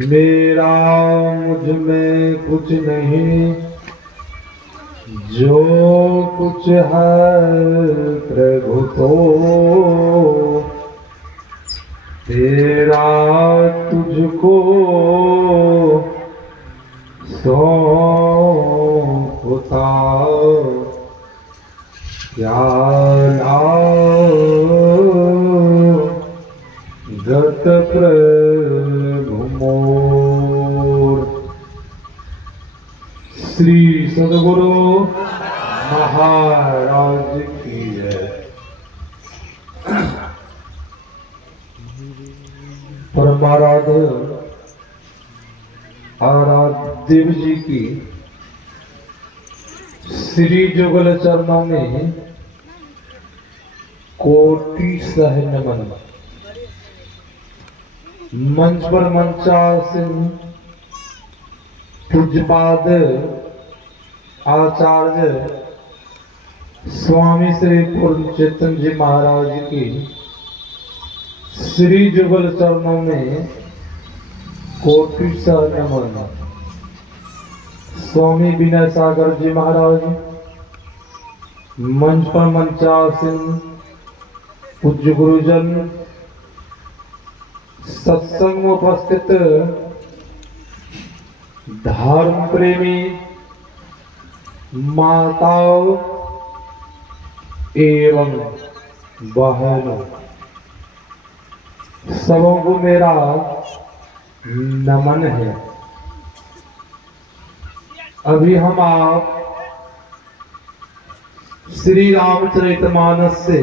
मेरा मुझ में कुछ नहीं, जो कुछ है प्रभु तो तेरा तुझको सौंपता। क्या गत प्रभु मोर। श्री सद्गुरु महाराज की जय। परमाराध्य आराध्य जी की श्री जुगल चरणों में कोटि सह नमन। मंच पर मंचासीन पूज्यपाद आचार्य स्वामी श्री पूर्ण चेतन जी महाराज की श्री जुगल चरणों में कोटि सह नमन। स्वामी विनय सागर जी महाराज, मंच पर मंचासीन पूज्य गुरुजन, सत्संग में उपस्थित धर्म प्रेमी माताओं एवं बहनों, सबों को मेरा नमन है। अभी हम आप श्री रामचरितमानस से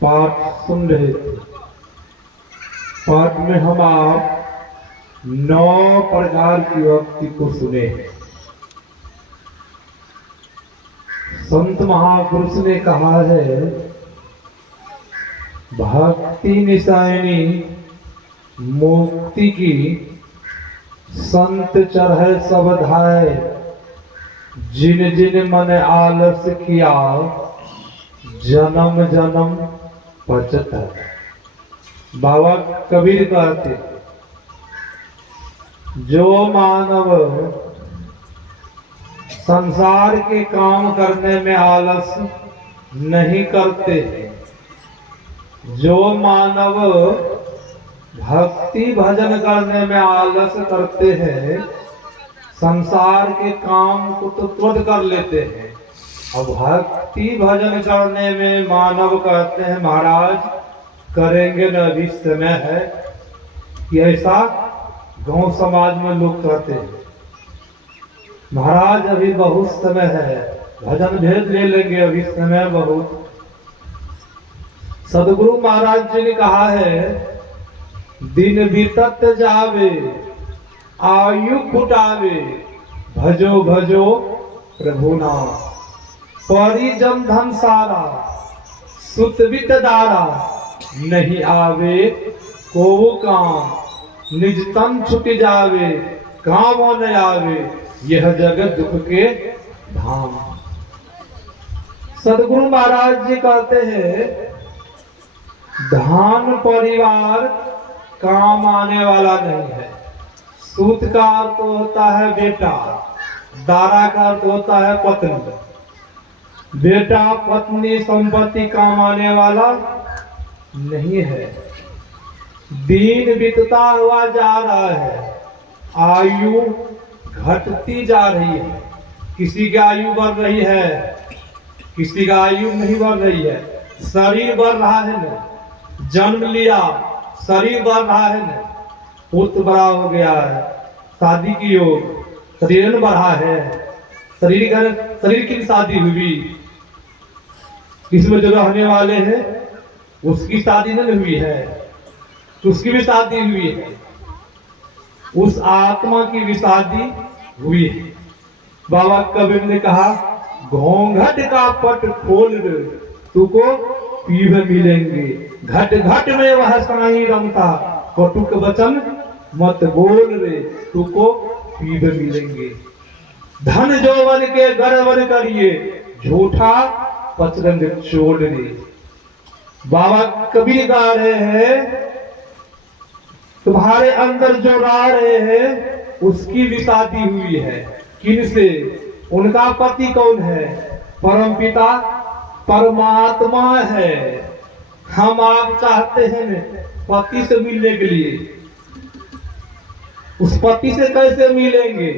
पाठ सुन रहे थे। पाठ में हम आप 9 प्रकार की भक्ति को सुने। संत महापुरुष ने कहा है, भक्ति निशायनी मुक्ति की संत चरह सब धाय, जिन जिन मन आलस किया जन्म जन्म पचत है। बाबा कबीर कहते, जो मानव संसार के काम करने में आलस नहीं करते, जो मानव भक्ति भजन करने में आलस करते हैं, संसार के काम को तो तुरंत कर लेते हैं। अब भक्ति भजन करने में मानव कहते हैं, महाराज करेंगे न, अभी समय है कि ऐसा गांव समाज में लोग कहते हैं, महाराज अभी बहुत समय है, भजन भेद ले लेंगे, अभी समय बहुत। सदगुरु महाराज जी ने कहा है, दिन बीतत जावे आयु फुटावे, भजो भजो प्रभु नाम। परिजन धन सारा सुत वित दारा, नहीं आवे को काम। निज तन छुट जावे काम न आवे, यह जगत दुख के धाम। सदगुरु महाराज जी कहते हैं, धान परिवार काम आने वाला नहीं है। सूत का अर्थ होता है बेटा, दारा का अर्थ होता है पत्नी। बेटा पत्नी संपत्ति काम आने वाला नहीं है। दिन बीतता हुआ जा रहा है, आयु घटती जा रही है। किसी की आयु बढ़ रही है, किसी का आयु नहीं बढ़ रही है। शरीर बढ़ रहा है ना, जन्म लिया शरीर बढ़ रहा है ना, पुत्र बड़ा हो गया है, शादी की ओर शरीर बढ़ा है। शरीर की शादी हुई, इसमें जो रहने वाले हैं उसकी शादी नहीं हुई है, उसकी भी शादी हुई है। उस आत्मा की भी शादी हुई है। बाबा कबीर ने कहा, घोंघट का पट खोल दे, तुको पीव मिलेंगे। घट घट में वह साईं रमता, कटुक वचन मत बोल रे, तुको पीव मिलेंगे। धन जौवन के गर्वन करिए, झूठा पचरंग छोड़ रे। बाबा कबीर गा रहे हैं, तुम्हारे अंदर जो रह रहे हैं उसकी भी शादी हुई है। किनसे? उनका पति कौन है? परमपिता परमात्मा है। हम आप चाहते हैं पति से मिलने के लिए, उस पति से कैसे मिलेंगे?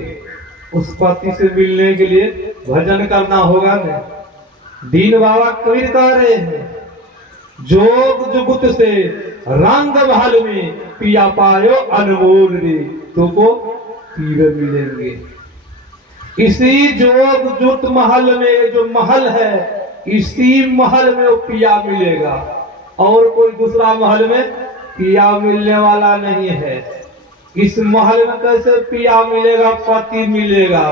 उस पति से मिलने के लिए भजन करना होगा ना। दीन बाबा कबीर कह रहे हैं, जोग जुगुत से रंग महल में पिया पायो अनमोल रे, तुमको पीवे मिलेंगे। इसी जोग जुत महल में जो महल है, इसी महल में वो पिया मिलेगा, और कोई दूसरा महल में पिया मिलने वाला नहीं है। इस महल में कैसे पिया मिलेगा? पति मिलेगा।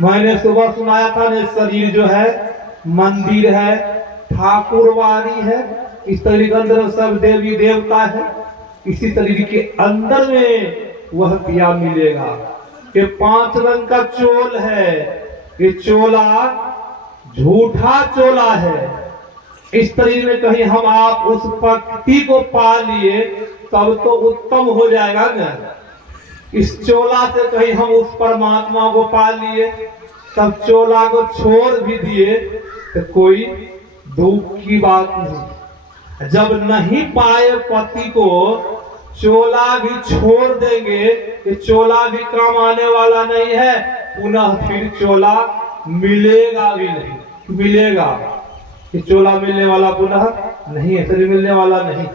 मैंने सुबह सुनाया था ने, शरीर जो है मंदिर है, ठाकुरवाड़ी है, इस तरीके के अंदर सब देवी देवता है, इसी तरीके के अंदर में वह पिया मिलेगा। ये 5 रंग का चोल है, ये चोला झूठा चोला है। इस तरीके में कहीं हम आप उस पति को पा लिए तब तो उत्तम हो जाएगा ना। इस चोला से कहीं हम उस परमात्मा को पा लिए, तब चोला को छोड़ भी दिए तो कोई दुख की बात नहीं। जब नहीं पाए पति को, चोला भी छोड़ देंगे, ये चोला भी काम आने वाला नहीं है, पुनः फिर चोला मिलेगा भी नहीं। मिलेगा कि चोला मिलने वाला पुनः नहीं है, शरीर मिलने वाला नहीं।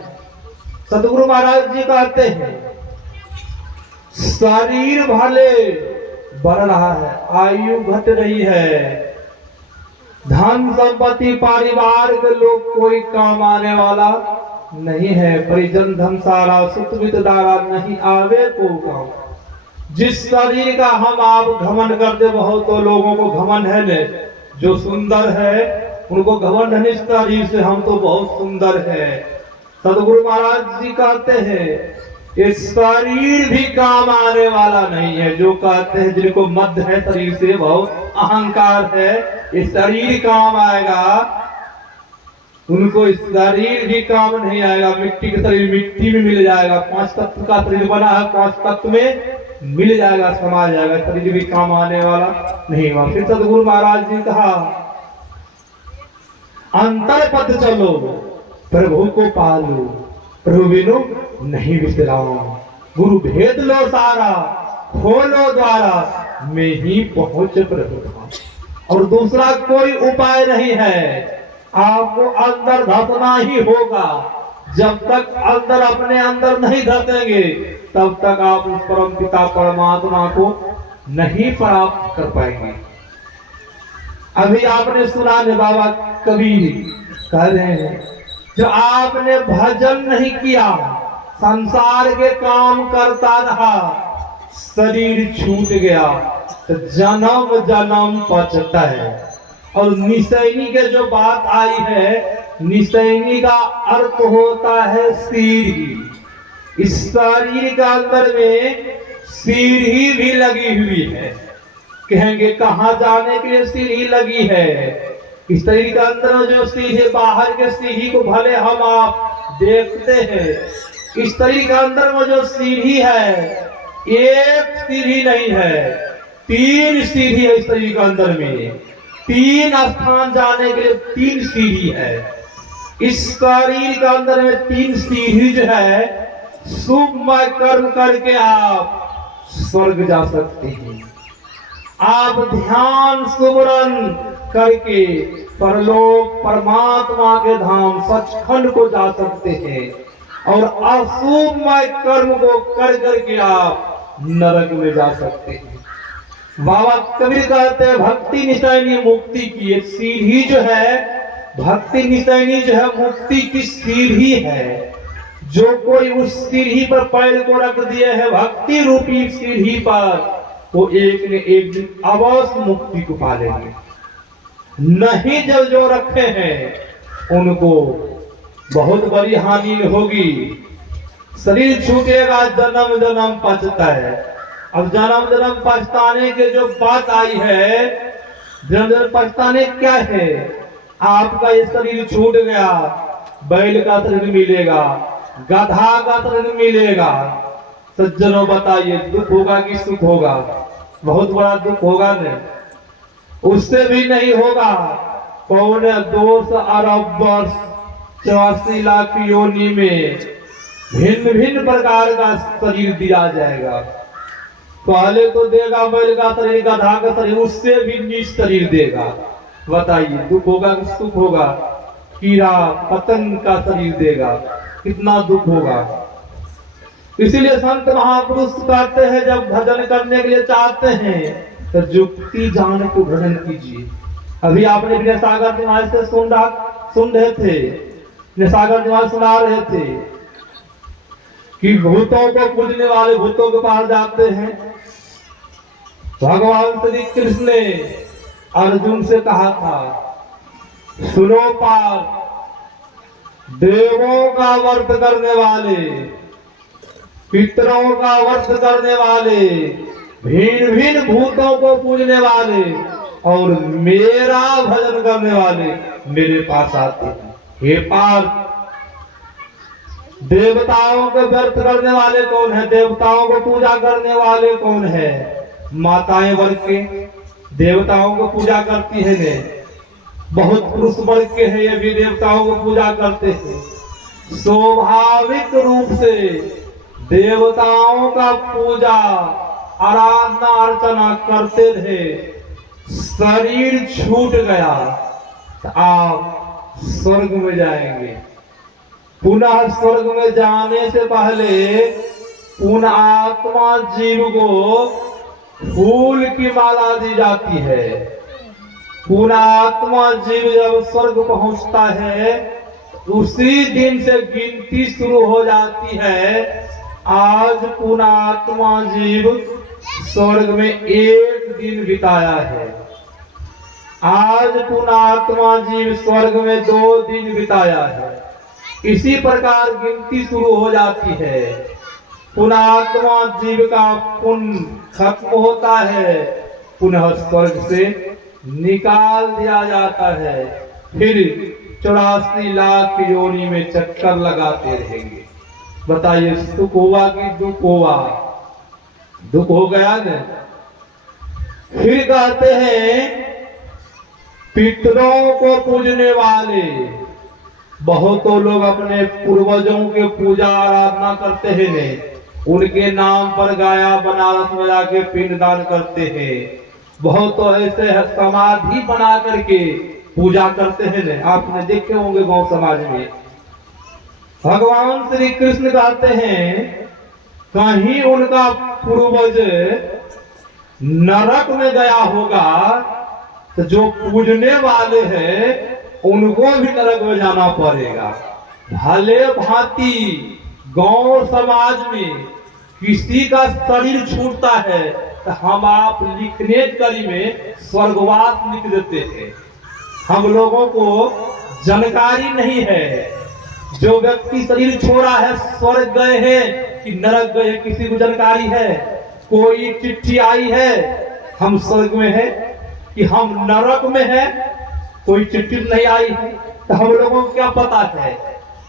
सतगुरु महाराज जी कहते हैं, शरीर भले बढ़ रहा है, आयु घट रही है, धन संपत्ति परिवार के लोग कोई काम आने वाला नहीं है, परिजन धन सारा सुत वित दारा नहीं आवे को काम। जिस शरीर का हम आप घमंड करते, बहुत तो लोगों को घमंड है ने, जो सुंदर है उनको घमंड है, इस शरीर से हम तो बहुत सुंदर है। सतगुरु महाराज जी कहते हैं, ये शरीर भी काम आने वाला नहीं है। जो कहते हैं जिनको मद है शरीर से, बहुत अहंकार है, ये शरीर काम आएगा, उनको इस शरीर भी काम नहीं आएगा। मिट्टी के शरीर मिट्टी में मिल जाएगा, 5 तत्व का शरीर बना है, 5 तत्व में मिल जाएगा, समा जाएगा, शरीर भी काम आने वाला नहीं हुआ। फिर सतगुरु महाराज जी कहा, अंतर पद चलो प्रभु को पालो, प्रभु बिनु नहीं विसराओ, गुरु भेद लो सारा, खोलो द्वारा, मैं ही पहुंच प्रभु धाम। और दूसरा कोई उपाय नहीं है, आपको अंदर धसना ही होगा। जब तक अंदर अपने अंदर नहीं धसेंगे, तब तक आप उस परम पिता परमात्मा को नहीं प्राप्त कर पाएंगे। अभी आपने सुना ने, बाबा कबीर कह रहे हैं, जो आपने भजन नहीं किया, संसार के काम करता रहा, शरीर छूट गया तो जन्म जन्म पचता है। और निसैनी के जो बात आई है, निसैनी का अर्थ होता है सीढ़ी। इस शरीर के अंदर में सीढ़ी भी लगी हुई है। कहेंगे कहाँ जाने के लिए सीढ़ी लगी है? इस शरीर के अंदर जो सीढ़ी, बाहर के सीढ़ी को भले हम आप देखते हैं, इस शरीर के अंदर में जो सीढ़ी है, एक सीढ़ी नहीं है, 3 सीढ़ी है। इस शरीर के अंदर में 3 स्थान जाने के लिए 3 सीढ़ी है। इस शरीर के अंदर में 3 सीढ़ी जो है, शुभमय कर्म करके आप स्वर्ग जा सकते हैं। आप ध्यान सुमरन करके परलोक परमात्मा के धाम सचखंड को जा सकते हैं। और अशुभमय कर्म को कर करके आप नरक में जा सकते हैं। बाबा कबीर कहते हैं, भक्ति निशानी मुक्ति की एक सीढ़ी जो है, भक्ति निशानी जो है मुक्ति की सीढ़ी है। जो कोई उस सीढ़ी पर पैर को रख दिए है, भक्ति रूपी सीढ़ी पर, वो एक न एक दिन अवश्य मुक्ति को पा लेंगे। नहीं जब जो रखे हैं उनको बहुत बड़ी हानि होगी। शरीर छूटेगा, जन्म जन्म पछता है। अब जन्म जन्म पछताने के जो बात आई है, जन्म जन्म पछताने क्या है? आपका ये शरीर छूट गया, बैल का शरीर मिलेगा, गधा का तृण मिलेगा। सज्जनों बताइए दुख होगा कि सुख होगा? बहुत बड़ा दुख होगा नहीं, उससे भी नहीं होगा। 2 अरब वर्ष 84 लाख योनि में भिन्न भिन्न प्रकार का शरीर दिया जाएगा। पहले तो देगा बैल का शरीर, गधा का शरीर, उससे भी नीच शरीर देगा। बताइए दुख होगा कि सुख होगा? कीड़ा पतंग का शरीर देगा, कितना दुख होगा। इसीलिए संत महापुरुष कहते हैं जब भजन करने के लिए चाहते हैं तो जुक्ति जान को भजन कीजिए। अभी आपने विनय सागर निवास से सुन रहे थे, विनय सागर निवास सुना रहे थे कि भूतों को पूजने वाले भूतों के पास जाते हैं। भगवान श्री कृष्ण ने अर्जुन से कहा था, सुनो पार्थ, देवों का व्रत करने वाले, पितरों का व्रत करने वाले, भिन्न भिन्न भूतों को पूजने वाले और मेरा भजन करने वाले मेरे पास आते हैं। हे पार्थ, देवताओं को व्रत करने वाले कौन है? देवताओं को पूजा करने वाले कौन है? माताएं वर्ग के देवताओं को पूजा करती है ने, बहुत पुरुष वर्ग के हैं ये भी देवताओं को पूजा करते हैं। स्वाभाविक रूप से देवताओं का पूजा आराधना अर्चना करते थे, शरीर छूट गया तो आप स्वर्ग में जाएंगे। पुनः स्वर्ग में जाने से पहले पुनः आत्मा जीव को फूल की माला दी जाती है। पुनः आत्मा जीव जब स्वर्ग पहुंचता है उसी दिन से गिनती शुरू हो जाती है। आज पुनः आत्मा जीव स्वर्ग में 1 दिन बिताया है, आज पुनः आत्मा जीव स्वर्ग में 2 दिन बिताया है। इसी प्रकार गिनती शुरू हो जाती है। पुनः आत्मा जीव का पुण्य खत्म होता है, पुनः स्वर्ग से निकाल दिया जाता है। फिर 84 लाख योनि में चक्कर लगाते रहेंगे। बताइए सुख हुआ कि दुख हुआ? दुख हो गया न। फिर कहते हैं पितरों को पूजने वाले, बहुतों लोग अपने पूर्वजों के पूजा आराधना करते हैं ने, उनके नाम पर गाया बनारस में जाके पिंडदान करते हैं। बहुत तो ऐसे समाधि बना करके पूजा करते हैं ने, आपने देखे होंगे गांव समाज में। भगवान श्री कृष्ण कहते हैं कहीं उनका पूर्वज नरक में गया होगा तो जो पूजने वाले हैं उनको भी नरक में जाना पड़ेगा। भले भांति गांव समाज में किसी का शरीर छूटता है तो हम आप लिखने करी में स्वर्गवास लिख देते हैं। हम लोगों को जानकारी नहीं है जो व्यक्ति शरीर छोड़ा है स्वर्ग गए हैं कि नरक गए, किसी को जानकारी है? कोई चिट्ठी आई है हम स्वर्ग में है कि हम नरक में है? कोई चिट्ठी नहीं आई है, तो हम लोगों को क्या पता है?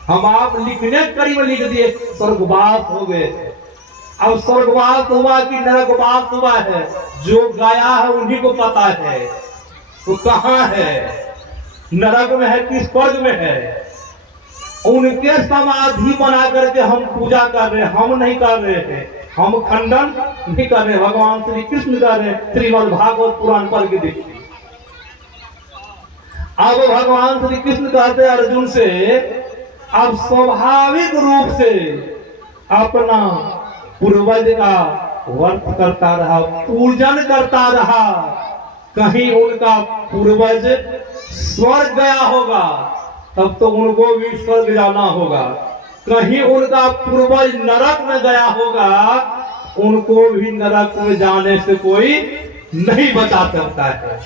हम आप लिखने करी में लिख दिए स्वर्गवास हो गए। अब स्वर्गवास हुआ कि नरकवास हुआ है, जो गया है उन्हीं को पता है वो कहाँ है, नरक में है कि स्वर्ग में है। उनके समाधि बना करके हम पूजा कर रहे हैं, हम नहीं कर रहे हैं, हम खंडन नहीं कर रहे। भगवान श्री कृष्ण कर रहे हैं। श्रीमद् भागवत पुराण पढ़ के देखिए। अब भगवान श्री कृष्ण कहते हैं अर्जुन से, अब स्वाभाविक रूप से अपना पूर्वज का व्रत करता रहा, पूजन करता रहा। कहीं उनका पूर्वज स्वर्ग गया होगा तब तो उनको भी स्वर्ग जाना होगा। कहीं उनका पूर्वज नरक में गया होगा, उनको भी नरक में जाने से कोई नहीं बचा सकता है।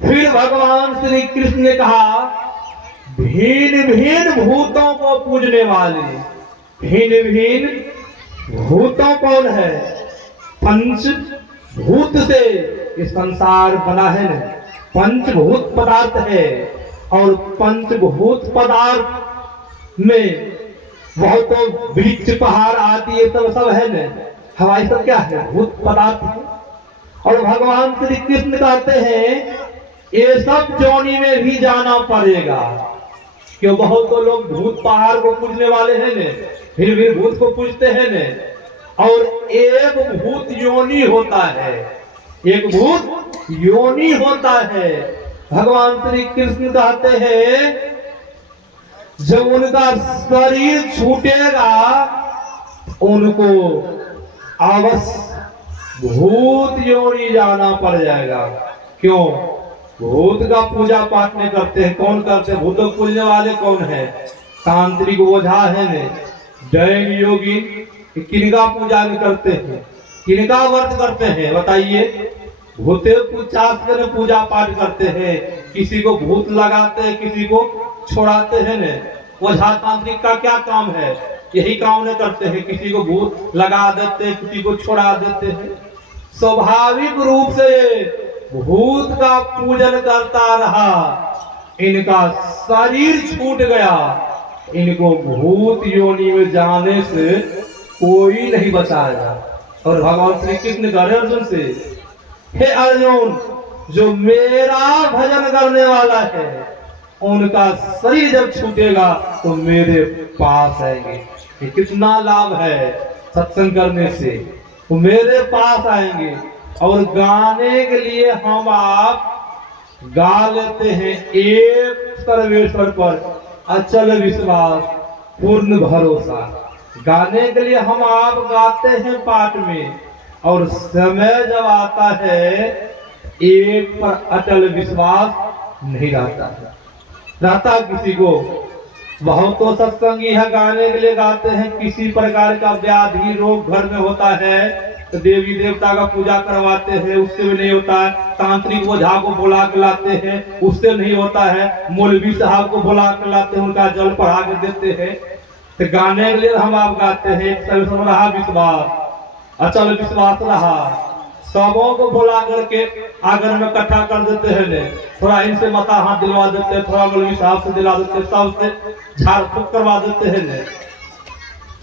फिर भगवान श्री कृष्ण ने कहा भिन्न भिन्न भूतों को पूजने वाले, भिन्न भिन्न भूतों कौन है? पंचभूत से ये संसार बना है ना, पंचभूत पदार्थ है और पंचभूत पदार्थ में बहुत तो वृक्ष पहाड़ आदि ये सब है न, हवाई सब क्या है, भूत पदार्थ है। और भगवान श्री कृष्ण कहते हैं ये सब जोनी में भी जाना पड़ेगा। क्यों, बहुत तो लोग भूत पहाड़ को पूजने वाले हैं ने, फिर भी भूत को पूजते हैं ने। और एक भूत योनि होता है, एक भूत योनि होता है। भगवान श्री कृष्ण कहते हैं जब उनका शरीर छूटेगा उनको अवश्य भूत योनि जाना पड़ जाएगा। क्यों, भूत का पूजा पाठ नहीं करते हैं। कौन करते हैं? भूतों को पूजने वाले कौन है? तांत्रिक ओझा है ने, जैन योगी। किनका पूजा नहीं करते हैं, किनका व्रत करते हैं बताइए? भूते पूजा पाठ करते हैं। किसी को भूत लगाते हैं, किसी को छोड़ाते हैं ने। ओझा तांत्रिक का क्या काम है? यही काम नहीं करते हैं, किसी को भूत लगा देते हैं, किसी को छोड़ा देते हैं। स्वाभाविक रूप से भूत का पूजन करता रहा, इनका शरीर छूट गया, इनको भूत योनि में जाने से कोई नहीं बचाएगा। और भगवान श्री कृष्ण कह रहे अर्जुन से, हे अर्जुन, जो मेरा भजन करने वाला है उनका शरीर जब छूटेगा तो मेरे पास आएंगे। ये कितना लाभ है सत्संग करने से, वो मेरे पास आएंगे। और गाने के लिए हम आप गा लेते हैं एक सर्वेश्वर पर अचल विश्वास पूर्ण भरोसा। गाने के लिए हम आप गाते हैं पाठ में, और समय जब आता है एक पर अचल विश्वास नहीं रहता है, रहता किसी को। बहुत तो सत्संगी है गाने के लिए गाते हैं, किसी प्रकार का व्याधि रोग घर में होता है तो देवी देवता का पूजा करवाते हैं, उससे भी नहीं होता है। तांत्रिक ओझा को बुला के लाते हैं, उससे नहीं होता है। मौलवी साहब को बुला के लाते हैं, उनका जल पढ़ा के देते हैं। तो गाने के लिए हम आप गाते हैं रहा विश्वास, अचल विश्वास रहा। सबों को बुला करके आगर में इकट्ठा कर देते हैं ने, थोड़ा इनसे मता हाथ दिलवा देते हैं, थोड़ा मौलवी साहब से दिला देते हैं, सबसे झाड़ फूक करवा देते हैं ने।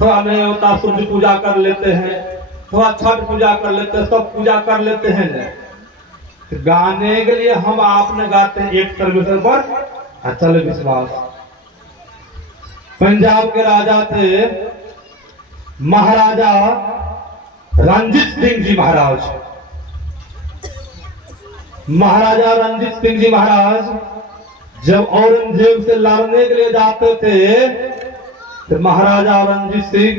थोड़ा नहीं होता सूर्य पूजा कर लेते हैं, थोड़ा छठ पूजा कर लेते हैं, सब पूजा कर लेते हैं ने। तो गाने के लिए हम आपने गाते हैं एक सर्वेश्वर पर अचल विश्वास। पंजाब के राजा थे महाराजा रंजीत सिंह जी महाराज। महाराजा रंजीत सिंह जी महाराज जब औरंगजेब से लड़ने के लिए जाते थे तो महाराजा रंजीत सिंह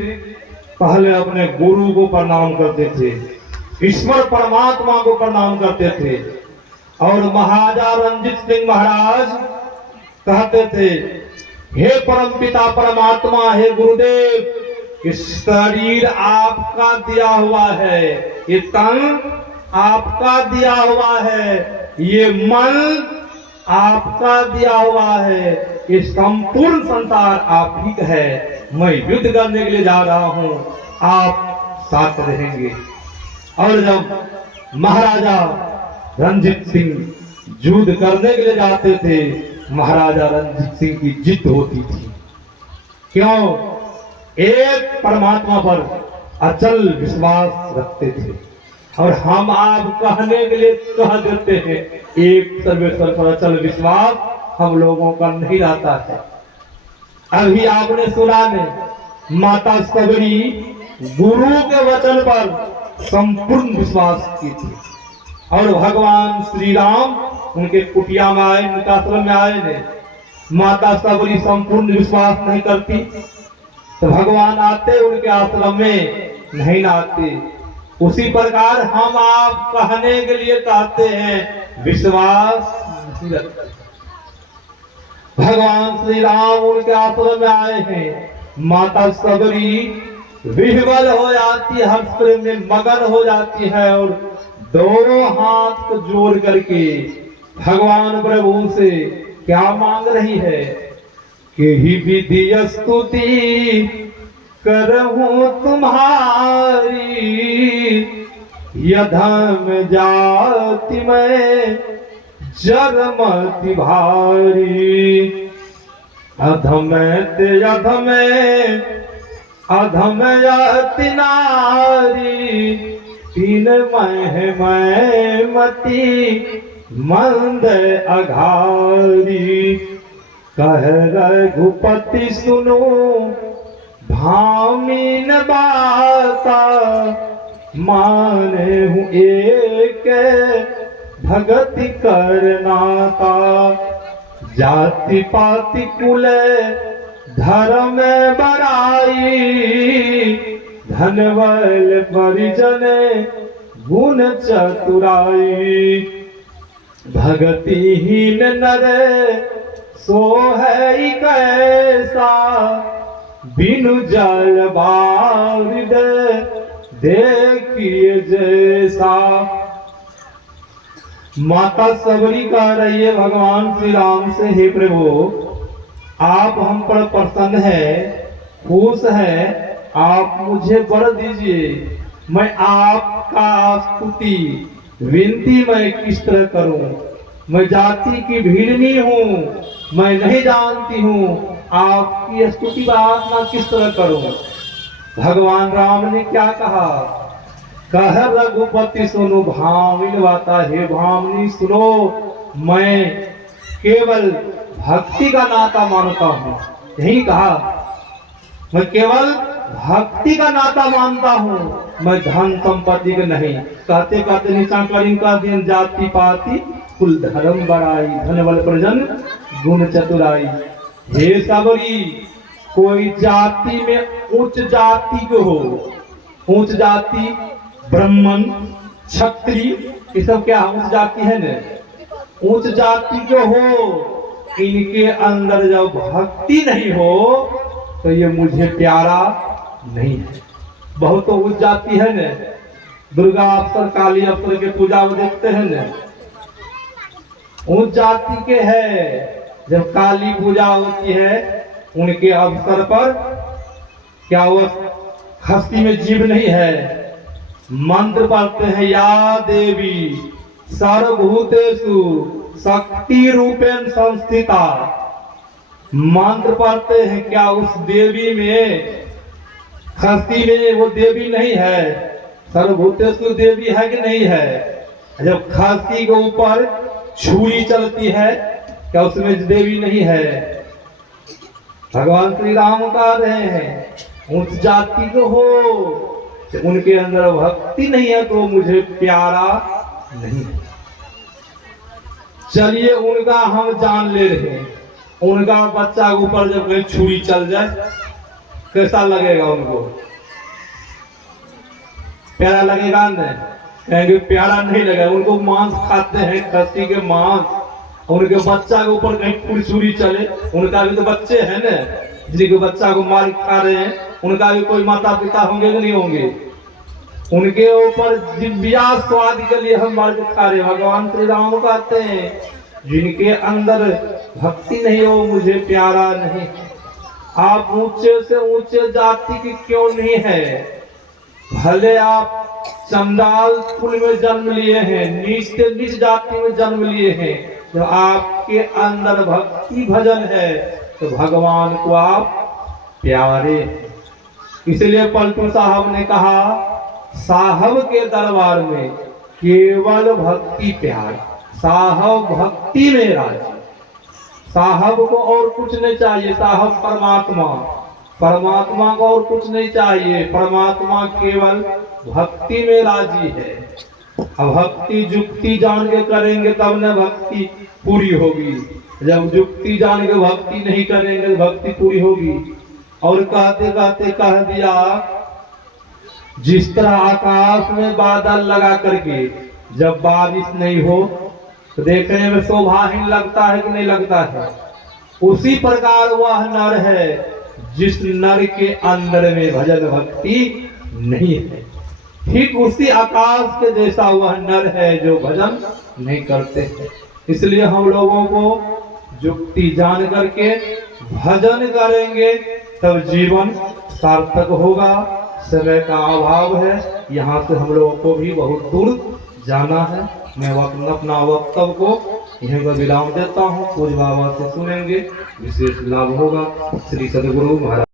पहले अपने गुरु को प्रणाम करते थे, ईश्वर परमात्मा को प्रणाम करते थे। और महाराजा रंजीत सिंह महाराज कहते थे, हे परमपिता परमात्मा, हे गुरुदेव, इस शरीर आपका दिया हुआ है, ये तन आपका दिया हुआ है, ये मन आपका दिया हुआ है, ये संपूर्ण संसार आप ही का है। मैं युद्ध करने के लिए जा रहा हूं, आप साथ रहेंगे। और जब महाराजा रंजीत सिंह युद्ध करने के लिए जाते थे, महाराजा रंजीत सिंह की जीत होती थी। क्यों? एक परमात्मा पर अचल विश्वास रखते थे। और हम आप कहने के लिए कह देते हैं एक सर्वेश्वर पर अचल विश्वास हम लोगों का नहीं रहता है। अभी आपने सुना ने माता सबरी गुरु के वचन पर संपूर्ण विश्वास की थी। और भगवान श्री राम उनके कुटिया में आए, उनके आश्रम में आए ने, माता सबरी संपूर्ण विश्वास नहीं करती तो भगवान आते उनके आश्रम में नहीं आते। उसी प्रकार हम आप कहने के लिए कहते हैं विश्वास नहीं रखते। भगवान श्री राम उनके आश्रम में आए हैं, माता सबरी विह्वल हो जाती है, हर्ष प्रेम में मगन हो जाती है और दोनों हाथ को जोड़ करके भगवान प्रभु से क्या मांग रही है कि ही विधि स्तुति करहूं तुम्हारी, यधम जाति में जरमति भारी। अधम ते अधम अधम अति नारी, तीन मैं मति मंद अघारी। कह रघुपति सुनो भामीन बाता, माने हूँ एक भगति करनाता। जाति पाति कुल धर्म बड़ाई, धनवल परिजन गुण चतुराई। भगतिहीन नर सो है कैसा, बिनु जल बारिद देखिए जैसा। माता सबरी कह रही है भगवान श्री राम से, हे प्रभु आप हम पर प्रसन्न है, खुश है, आप मुझे वर दीजिए। मैं आपका स्तुति विनती मैं किस तरह करूं। मैं जाति की भीड़नी हूँ, मैं नहीं जानती हूँ, आपकी स्तुति प्रार्थना किस तरह करूं। भगवान राम ने क्या कहा, कह रघुपति सुनो भामिन वाता, हे भामिनी सुनो, मैं केवल भक्ति का नाता मानता हूँ। यही कहा, मैं केवल भक्ति का नाता मानता हूँ, मैं धन संपत्ति का नहीं। कहते कहते नीचा करीम का दिन जाति पाति कुल धर्म बड़ाई, धन बल प्रजन गुण चतुराई। हे सबरी, कोई जाति में उच्च जाति को हो, उच्च जाति ब्राह्मण क्षत्रिय ये सब क्या उच्च जाति है न, उच्च जाति जो हो, इनके अंदर जब भक्ति नहीं हो तो ये मुझे प्यारा नहीं है। बहुत तो उच्च जाति है न, दुर्गा अवसर काली अवसर के पूजा में देखते हैं न, उच्च जाति के है। जब काली पूजा होती है उनके अवसर पर क्या वो हस्ती में जीव नहीं है, मंत्र पढ़ते हैं, या देवी सर्वभूतेषु शक्ति रूपेण संस्थिता। मंत्र पढ़ते हैं, क्या उस देवी में, हस्ती में वो देवी नहीं है, सर्वभूतेषु देवी है कि नहीं है। जब हस्ती के ऊपर छुरी चलती है, क्या उसमें देवी नहीं है। भगवान श्री राम कह रहे हैं उस जाति को हो, उनके अंदर भक्ति नहीं है तो मुझे प्यारा नहीं है। चलिए उनका हम जान ले रहे हैं, उनका बच्चा के ऊपर जब कहीं छुरी चल जाए कैसा लगेगा उनको, प्यारा लगेगा नहीं, कहेंगे प्यारा नहीं लगेगा। उनको मांस खाते हैं, खस्सी के मांस, उनके बच्चा के ऊपर कहीं छुरी चले, उनका भी तो बच्चे हैं ना, जिनके बच्चा को मार खा रहे हैं, उनका भी कोई माता पिता होंगे कि नहीं होंगे। उनके ऊपर दिव्या स्वाद के लिए हम मार के खा रहे हैं। भगवान श्री राम कहते हैं जिनके अंदर भक्ति नहीं हो मुझे प्यारा नहीं। आप ऊंचे से ऊंचे जाति की क्यों नहीं है, भले आप चंडाल कुल में जन्म लिए हैं, नीच से नीच जाति में जन्म लिए हैं, जो आपके अंदर भक्ति भजन है तो भगवान को आप प्यारे। इसलिए पलटू साहब ने कहा साहब के दरबार में केवल भक्ति प्यार, साहब भक्ति में राजी। साहब को और कुछ नहीं चाहिए, साहब परमात्मा, परमात्मा को और कुछ नहीं चाहिए, परमात्मा केवल भक्ति में राजी है। अब भक्ति जुक्ति जान के करेंगे तब न भक्ति पूरी होगी, जब जुक्ति जान के भक्ति नहीं करेंगे तो भक्ति पूरी होगी। और कहते कहते कह दिया जिस तरह आकाश में बादल लगा करके जब बारिश नहीं हो तो देखने में शोभाहीन लगता है कि नहीं लगता है, उसी प्रकार वह नर है जिस नर के अंदर में भजन भक्ति नहीं है। ठीक उसी आकाश के जैसा वह नर है जो भजन नहीं करते हैं। इसलिए हम लोगों को जुक्ति जान करके भजन करेंगे तब जीवन सार्थक होगा। समय का अभाव है, यहाँ से हम लोगों को भी बहुत दूर जाना है। मैं अपना वक्तव्य को यहीं पर विराम देता हूँ। पूज्य बाबा से सुनेंगे, विशेष लाभ होगा। श्री सद्गुरु महाराज।